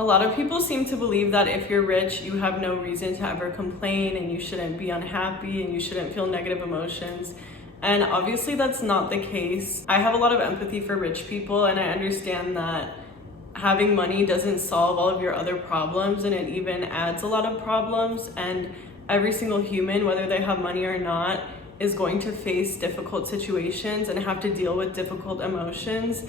A lot of people seem to believe that if you're rich, you have no reason to ever complain and you shouldn't be unhappy and you shouldn't feel negative emotions. And obviously that's not the case. I have a lot of empathy for rich people, and I understand that having money doesn't solve all of your other problems, and it even adds a lot of problems. And every single human, whether they have money or not, is going to face difficult situations and have to deal with difficult emotions.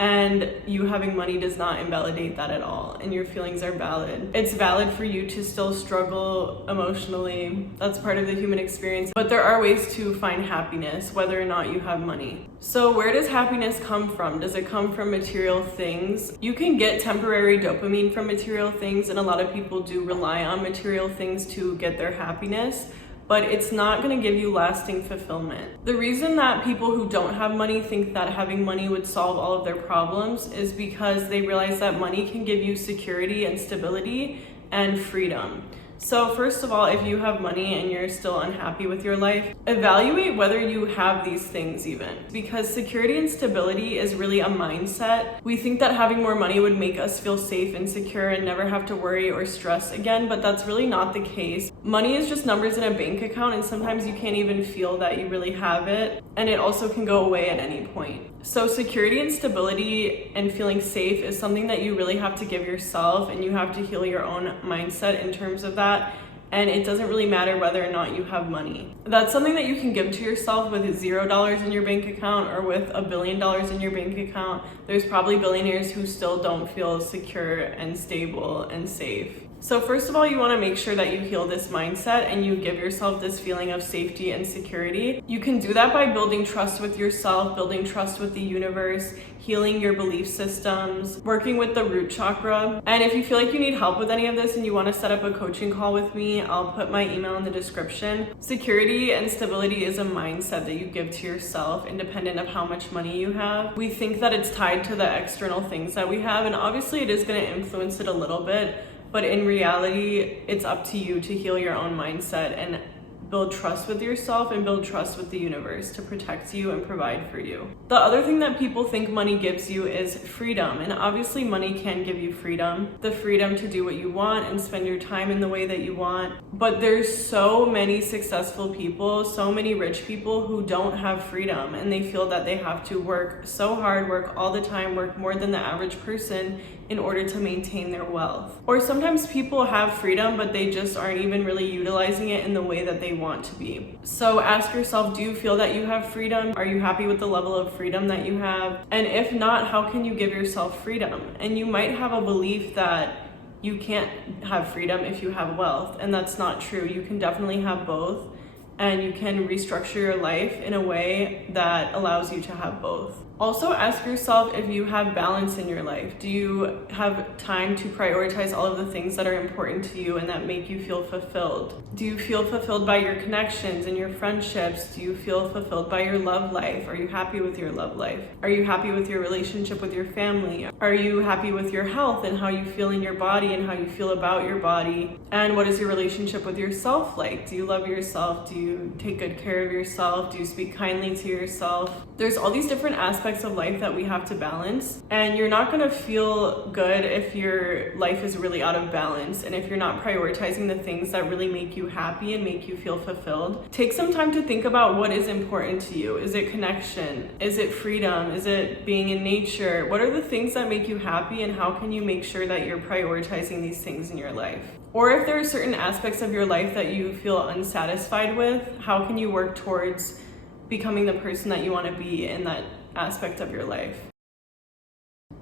And you having money does not invalidate that at all, and your feelings are valid. It's valid for you to still struggle emotionally. That's part of the human experience. But there are ways to find happiness, whether or not you have money. So where does happiness come from? Does it come from material things? You can get temporary dopamine from material things, and a lot of people do rely on material things to get their happiness, but it's not going to give you lasting fulfillment. The reason that people who don't have money think that having money would solve all of their problems is because they realize that money can give you security and stability and freedom. So first of all, if you have money and you're still unhappy with your life, evaluate whether you have these things even. Because security and stability is really a mindset. We think that having more money would make us feel safe and secure and never have to worry or stress again, but that's really not the case. Money is just numbers in a bank account, and sometimes you can't even feel that you really have it, and it also can go away at any point. So security and stability and feeling safe is something that you really have to give yourself, and you have to heal your own mindset in terms of that. And it doesn't really matter whether or not you have money. That's something that you can give to yourself with $0 in your bank account or with $1 billion in your bank account. There's probably billionaires who still don't feel secure and stable and safe. So first of all, you want to make sure that you heal this mindset and you give yourself this feeling of safety and security. You can do that by building trust with yourself, building trust with the universe, healing your belief systems, working with the root chakra. And if you feel like you need help with any of this and you want to set up a coaching call with me, I'll put my email in the description. Security and stability is a mindset that you give to yourself independent of how much money you have. We think that it's tied to the external things that we have, and obviously it is going to influence it a little bit. But in reality, it's up to you to heal your own mindset and build trust with yourself and build trust with the universe to protect you and provide for you. The other thing that people think money gives you is freedom. And obviously money can give you freedom, the freedom to do what you want and spend your time in the way that you want. But there's so many successful people, so many rich people who don't have freedom, and they feel that they have to work so hard, work all the time, work more than the average person in order to maintain their wealth. Or sometimes people have freedom, but they just aren't even really utilizing it in the way that they want to be. So ask yourself, do you feel that you have freedom? Are you happy with the level of freedom that you have? And if not, how can you give yourself freedom? And you might have a belief that you can't have freedom if you have wealth, and that's not true. You can definitely have both, and you can restructure your life in a way that allows you to have both. Also ask yourself if you have balance in your life. Do you have time to prioritize all of the things that are important to you and that make you feel fulfilled? Do you feel fulfilled by your connections and your friendships? Do you feel fulfilled by your love life? Are you happy with your love life? Are you happy with your relationship with your family? Are you happy with your health and how you feel in your body and how you feel about your body? And what is your relationship with yourself like? Do you love yourself? Do you take good care of yourself? Do you speak kindly to yourself? There's all these different aspects of life that we have to balance, and you're not going to feel good if your life is really out of balance and if you're not prioritizing the things that really make you happy and make you feel fulfilled. Take some time to think about what is important to you. Is it connection? Is it freedom? Is it being in nature? What are the things that make you happy, and how can you make sure that you're prioritizing these things in your life? Or if there are certain aspects of your life that you feel unsatisfied with, how can you work towards becoming the person that you want to be in that aspect of your life?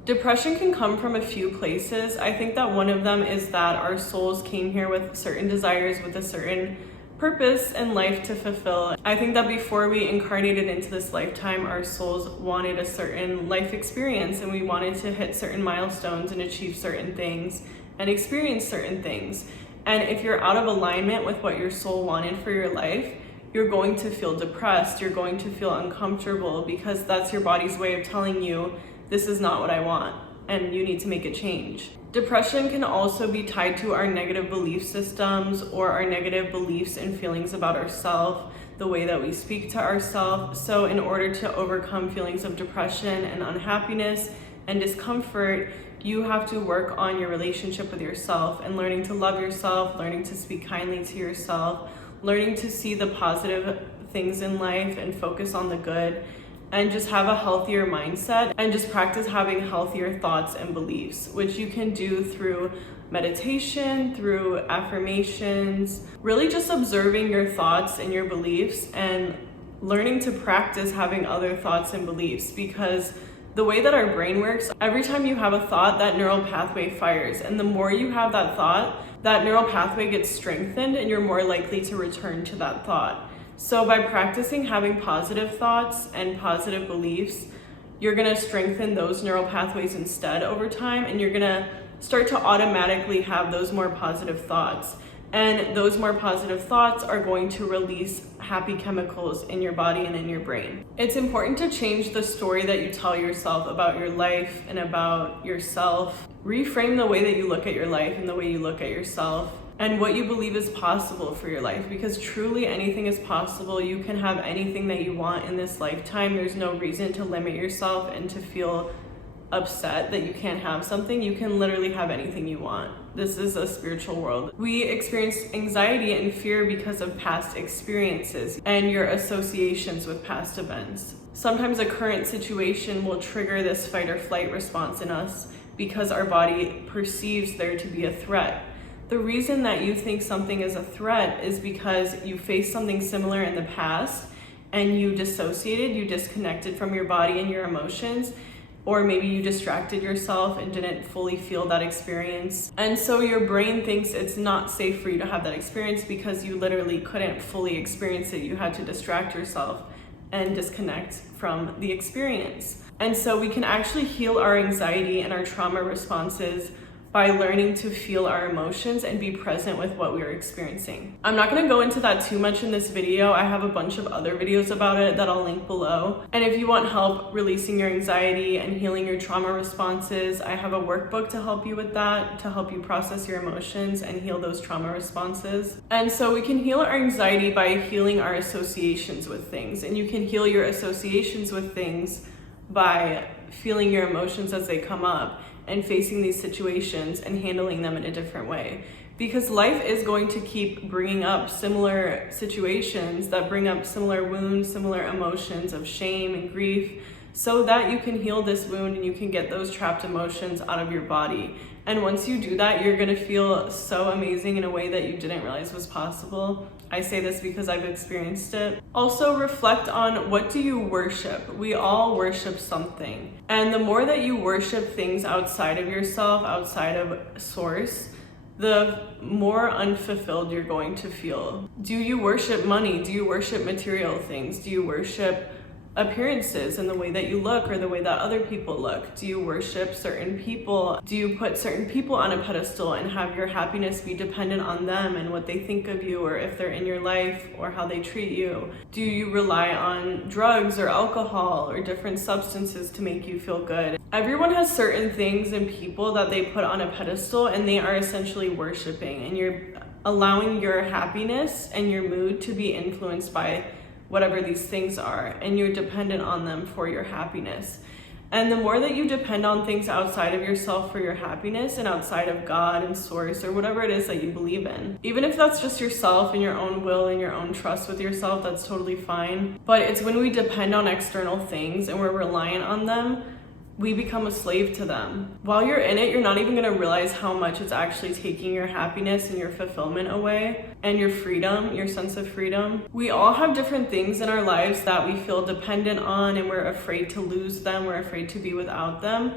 Depression can come from a few places. I think that one of them is that our souls came here with certain desires, with a certain purpose in life to fulfill. I think that before we incarnated into this lifetime, our souls wanted a certain life experience, and we wanted to hit certain milestones and achieve certain things and experience certain things. And if you're out of alignment with what your soul wanted for your life, you're going to feel depressed, you're going to feel uncomfortable, because that's your body's way of telling you, this is not what I want, and you need to make a change. Depression can also be tied to our negative belief systems or our negative beliefs and feelings about ourselves, the way that we speak to ourselves. So in order to overcome feelings of depression and unhappiness and discomfort, you have to work on your relationship with yourself and learning to love yourself, learning to speak kindly to yourself, learning to see the positive things in life and focus on the good, and just have a healthier mindset and just practice having healthier thoughts and beliefs, which you can do through meditation, through affirmations, really just observing your thoughts and your beliefs and learning to practice having other thoughts and beliefs. Because the way that our brain works, every time you have a thought, that neural pathway fires, and the more you have that thought, that neural pathway gets strengthened and you're more likely to return to that thought. So by practicing having positive thoughts and positive beliefs, you're gonna strengthen those neural pathways instead over time, and you're gonna start to automatically have those more positive thoughts. And those more positive thoughts are going to release happy chemicals in your body and in your brain. It's important to change the story that you tell yourself about your life and about yourself. Reframe the way that you look at your life and the way you look at yourself and what you believe is possible for your life, because truly anything is possible. You can have anything that you want in this lifetime. There's no reason to limit yourself and to feel upset that you can't have something. You can literally have anything you want. This is a spiritual world. We experience anxiety and fear because of past experiences and your associations with past events. Sometimes a current situation will trigger this fight or flight response in us because our body perceives there to be a threat. The reason that you think something is a threat is because you faced something similar in the past and you dissociated, you disconnected from your body and your emotions, or maybe you distracted yourself and didn't fully feel that experience. And so your brain thinks it's not safe for you to have that experience because you literally couldn't fully experience it. You had to distract yourself and disconnect from the experience. And so we can actually heal our anxiety and our trauma responses by learning to feel our emotions and be present with what we are experiencing. I'm not gonna go into that too much in this video. I have a bunch of other videos about it that I'll link below. And if you want help releasing your anxiety and healing your trauma responses, I have a workbook to help you with that, to help you process your emotions and heal those trauma responses. And so we can heal our anxiety by healing our associations with things. And you can heal your associations with things by feeling your emotions as they come up and facing these situations and handling them in a different way. Because life is going to keep bringing up similar situations that bring up similar wounds, similar emotions of shame and grief, so that you can heal this wound and you can get those trapped emotions out of your body. And once you do that, you're gonna feel so amazing in a way that you didn't realize was possible. I say this because I've experienced it. Also, reflect on, what do you worship? We all worship something. And the more that you worship things outside of yourself, outside of Source, the more unfulfilled you're going to feel. Do you worship money? Do you worship material things? Do you worship appearances and the way that you look or the way that other people look? Do you worship certain people? Do you put certain people on a pedestal and have your happiness be dependent on them and what they think of you, or if they're in your life, or how they treat you? Do you rely on drugs or alcohol or different substances to make you feel good? Everyone has certain things and people that they put on a pedestal and they are essentially worshiping, and you're allowing your happiness and your mood to be influenced by whatever these things are, and you're dependent on them for your happiness. And the more that you depend on things outside of yourself for your happiness and outside of God and Source or whatever it is that you believe in, even if that's just yourself and your own will and your own trust with yourself, that's totally fine. But it's when we depend on external things and we're reliant on them, we become a slave to them. While you're in it, you're not even gonna realize how much it's actually taking your happiness and your fulfillment away and your freedom, your sense of freedom. We all have different things in our lives that we feel dependent on, and we're afraid to lose them, we're afraid to be without them.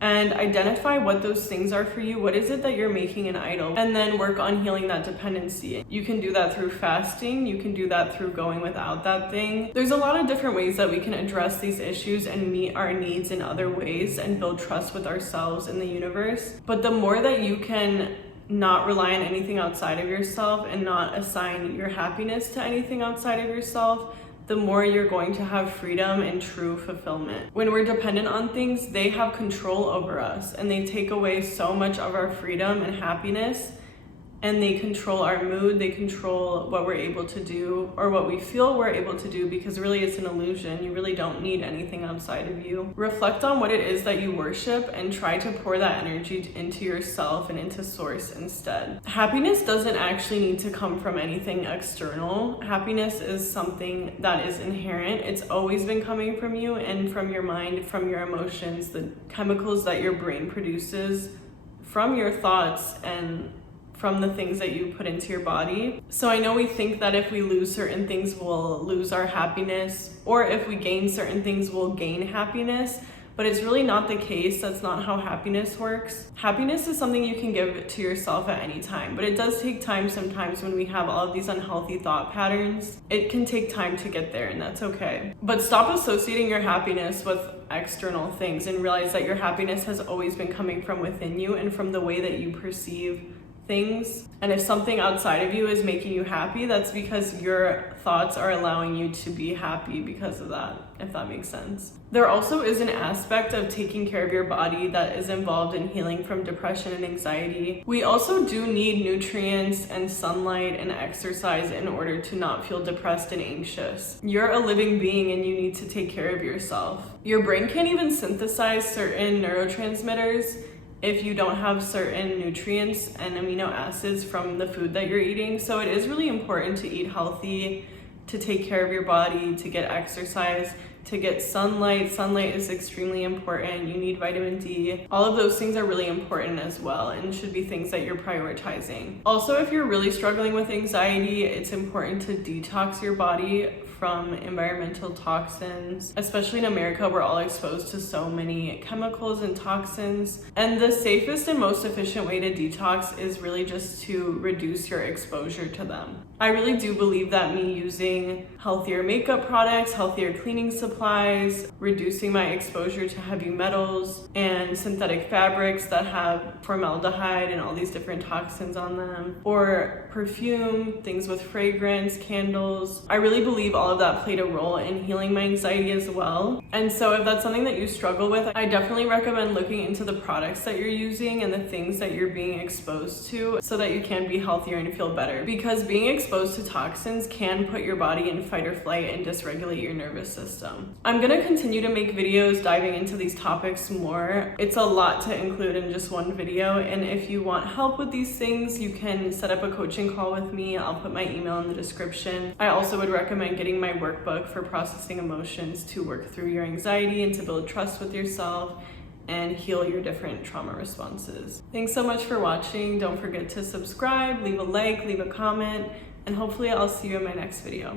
And identify what those things are for you. What is it that you're making an idol? And then work on healing that dependency. You can do that through fasting. You can do that through going without that thing. There's a lot of different ways that we can address these issues and meet our needs in other ways and build trust with ourselves and the universe. But the more that you can not rely on anything outside of yourself and not assign your happiness to anything outside of yourself, the more you're going to have freedom and true fulfillment. When we're dependent on things, they have control over us and they take away so much of our freedom and happiness and they control our mood, they control what we're able to do or what we feel we're able to do, because really it's an illusion. You really don't need anything outside of you. Reflect on what it is that you worship and try to pour that energy into yourself and into source instead. Happiness doesn't actually need to come from anything external. Happiness is something that is inherent. It's always been coming from you and from your mind, from your emotions, the chemicals that your brain produces, from your thoughts, and from the things that you put into your body. So I know we think that if we lose certain things, we'll lose our happiness, or if we gain certain things, we'll gain happiness, but it's really not the case. That's not how happiness works. Happiness is something you can give to yourself at any time, but it does take time sometimes when we have all of these unhealthy thought patterns. It can take time to get there, and that's okay. But stop associating your happiness with external things and realize that your happiness has always been coming from within you and from the way that you perceive things. And if something outside of you is making you happy, that's because your thoughts are allowing you to be happy because of that, if that makes sense. There also is an aspect of taking care of your body that is involved in healing from depression and anxiety. We also do need nutrients and sunlight and exercise in order to not feel depressed and anxious. You're a living being and you need to take care of yourself. Your brain can't even synthesize certain neurotransmitters if you don't have certain nutrients and amino acids from the food that you're eating. So it is really important to eat healthy, to take care of your body, to get exercise, to get sunlight. Sunlight is extremely important. You need vitamin D. All of those things are really important as well and should be things that you're prioritizing. Also, if you're really struggling with anxiety, it's important to detox your body from environmental toxins. Especially in America, we're all exposed to so many chemicals and toxins. And the safest and most efficient way to detox is really just to reduce your exposure to them. I really do believe that me using healthier makeup products, healthier cleaning supplies, reducing my exposure to heavy metals and synthetic fabrics that have formaldehyde and all these different toxins on them, or perfume, things with fragrance, candles. I really believe all of that played a role in healing my anxiety as well. And so if that's something that you struggle with, I definitely recommend looking into the products that you're using and the things that you're being exposed to so that you can be healthier and feel better. Because being exposed to toxins can put your body in fight or flight and dysregulate your nervous system. I'm gonna continue to make videos diving into these topics more. It's a lot to include in just one video, and if you want help with these things, you can set up a coaching call with me. I'll put my email in the description. I also would recommend getting my workbook for processing emotions to work through your anxiety and to build trust with yourself and heal your different trauma responses. Thanks so much for watching. Don't forget to subscribe, leave a like, leave a comment, and hopefully I'll see you in my next video.